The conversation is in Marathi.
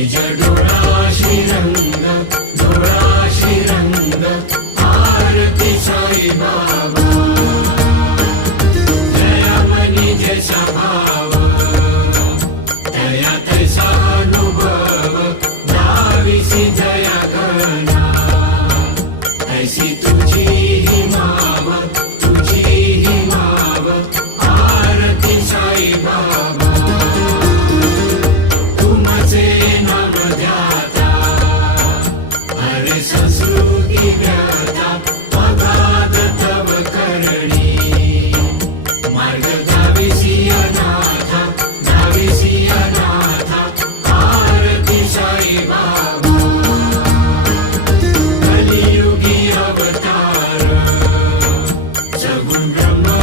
निज डोळा श्रीरंग, डोळा श्रीरंग, आरती साई बाबा. जया मनी जैसा भाव, दया तैसा अनुभव, दाविसी दया घना, ऐसी तुझी ही माव, तुझी ही माव, आरती साई बाबा. तुमचे नाम ध्याता, हरे संस्कृती ज्ञाता, अगाध तव करणी, मार्ग दाविसी अनाथा, दाविसी अनाथा, आरती साई बाबा. कलियुगी अवतार, सगुण ब्रह्म